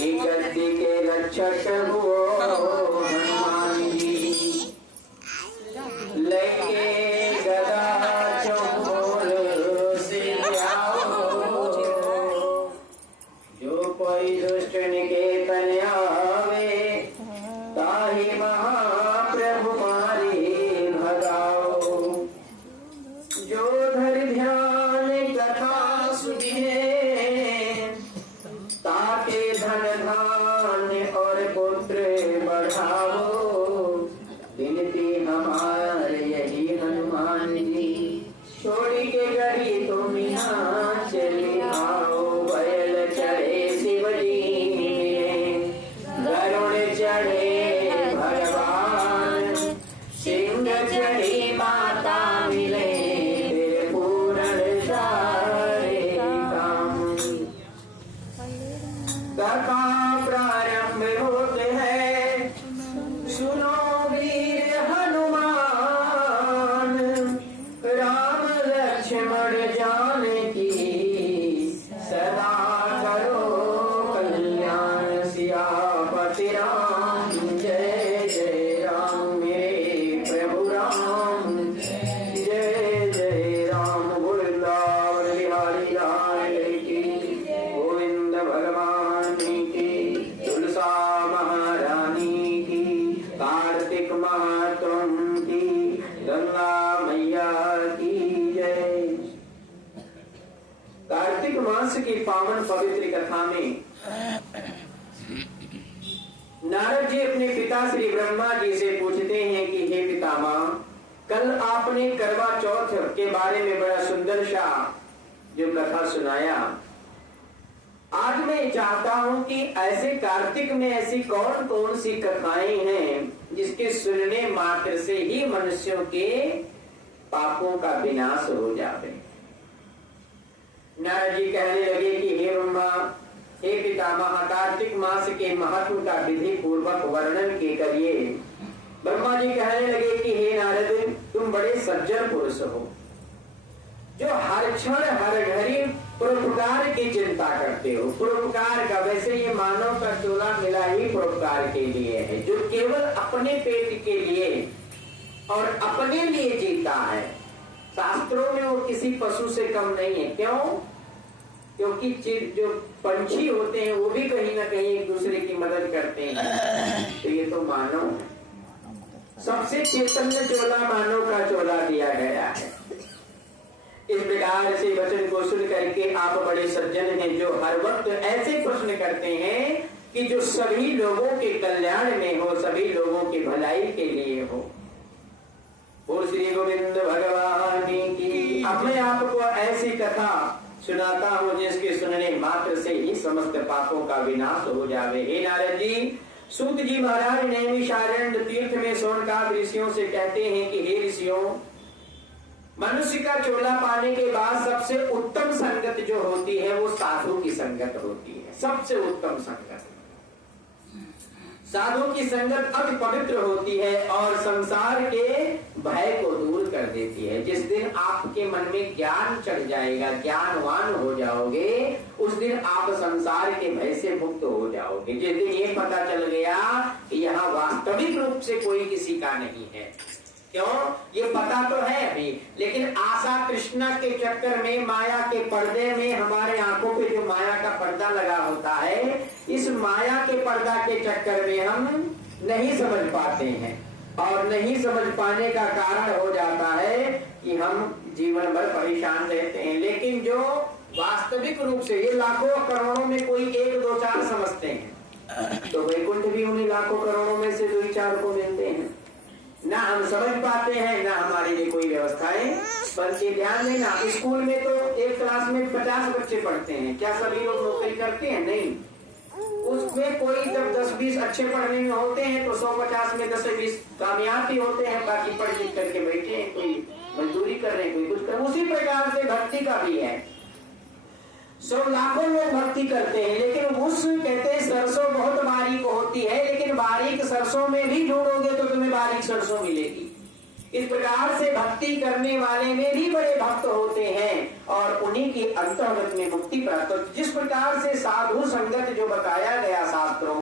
कि गद्दी के रक्षक हो हनुमान जी, लेके गदा चौकोर से आओ, जो कोई दुष्ट निकेतन आवे, ताहि महाप्रभु मारे भगाओ। जो धर ध्यान कथा सुनिए, ताके धन धान्य और पुत्र बढ़ाओ। विनती हमारे यही हनुमान जी, छोड़ी के गढ़ी तुम यहाँ चले आओ। बैल चढ़े शिव जी, गरुड़ चढ़े भगवान, सिंह चढ़ी माता मिले, फिर पूर्ण सारे काम। कथा प्रारंभ होते है, सुनो वीर हनुमान, राम लक्ष्मण जानकी, सदा करो कल्याण। सियापति राम जय जय राम, मेरे प्रभु राम जय जय राम। वृंदावन बिहारी लाल की, गोविंद भगवान की, तुलसा महारानी की, कार्तिक महात्म की, गंगा मैया की जय। कार्तिक मास की पावन पवित्र कथा में नारद जी अपने पिता श्री ब्रह्मा जी से पूछते हैं कि हे पितामह, कल आपने करवा चौथ के बारे में बड़ा सुंदर सा जो कथा सुनाया, आज मैं चाहता हूं कि ऐसे कार्तिक में ऐसी कौन कौन सी कथाएं हैं जिसके सुनने मात्र से ही मनुष्यों के पापों का विनाश हो जावे। नारद जी कहने लगे कि हे ब्रह्मा, हे पितामह, कार्तिक मास के महत्व का विधि पूर्वक वर्णन के करिए। ब्रह्मा जी कहने लगे कि हे नारद, तुम बड़े सज्जन पुरुष हो, जो हर क्षण हर घड़ी परोपकार की चिंता करते हो। परोपकार का, वैसे ये मानव का चोला मिला ही परोपकार के लिए है, जो केवल अपने पेट के लिए और अपने लिए जीता है। शास्त्रों में वो किसी पशु से कम नहीं है। क्यों? क्योंकि जो पंछी होते हैं वो भी कहीं ना कहीं एक दूसरे की मदद करते हैं, तो ये तो मानव है। सबसे चैतन्य चोला मानव का चोला दिया गया है। इस प्रकार से वचन को सुन करके आप बड़े सज्जन हैं, जो हर वक्त ऐसे प्रश्न करते हैं कि जो सभी लोगों के कल्याण में हो, सभी लोगों की भलाई के लिए हो। और श्री गोविंद भगवान की। अब मैं आपको ऐसी कथा सुनाता हूँ जिसके सुनने मात्र से ही समस्त पापों का विनाश हो जावे। हे नारद जी, सूत जी महाराज नैमिषारण्य तीर्थ में सोनकाद ऋषियों से कहते हैं कि हे ऋषियों, मनुष्य का चोला पाने के बाद सबसे उत्तम संगत जो होती है वो साधु की संगत होती है। सबसे उत्तम संगत साधु की संगत अति पवित्र होती है और संसार के भय को दूर कर देती है। जिस दिन आपके मन में ज्ञान चढ़ जाएगा, ज्ञानवान हो जाओगे, उस दिन आप संसार के भय से मुक्त हो जाओगे। जिस दिन ये पता चल गया कि यहाँ वास्तविक रूप से कोई किसी का नहीं है। क्यों? ये पता तो है अभी, लेकिन आशा कृष्णा के चक्कर में, माया के पर्दे में, हमारे आंखों पे जो माया का पर्दा लगा होता है, इस माया के पर्दा के चक्कर में हम नहीं समझ पाते हैं। और नहीं समझ पाने का कारण हो जाता है कि हम जीवन भर परेशान रहते हैं। लेकिन जो वास्तविक रूप से, ये लाखों करोड़ों में कोई एक दो चार समझते हैं, तो वैकुंठ भी उन्हीं लाखों करोड़ों में से दो ही चार को मिलते हैं। ना हम समझ पाते हैं, ना हमारे लिए कोई व्यवस्थाएं बनती। ध्यान देना, स्कूल में तो एक क्लास में 50 बच्चे पढ़ते हैं, क्या सभी लोग नौकरी करते हैं? नहीं। उसमें कोई जब 10-20 अच्छे पढ़ने में होते हैं तो 150 में 10-20 कामयाब भी होते हैं, बाकी पढ़ लिख करके बैठे हैं, कोई मजदूरी कर रहे हैं, कोई कुछ कर रहे हैं। उसी प्रकार से भक्ति का भी है। 100 लाखों लोग भक्ति करते हैं, लेकिन उस कहते हैं सरसों बहुत बारीक होती है, लेकिन बारीक सरसों में भी ढूंढोगे तो तुम्हें बारीक सरसों मिलेगी। इस प्रकार से भक्ति करने वाले में भी बड़े भक्त होते हैं और उन्हीं की अंतर्गत में मुक्ति प्राप्त होती है। जिस प्रकार से साधु संगत जो बताया गया,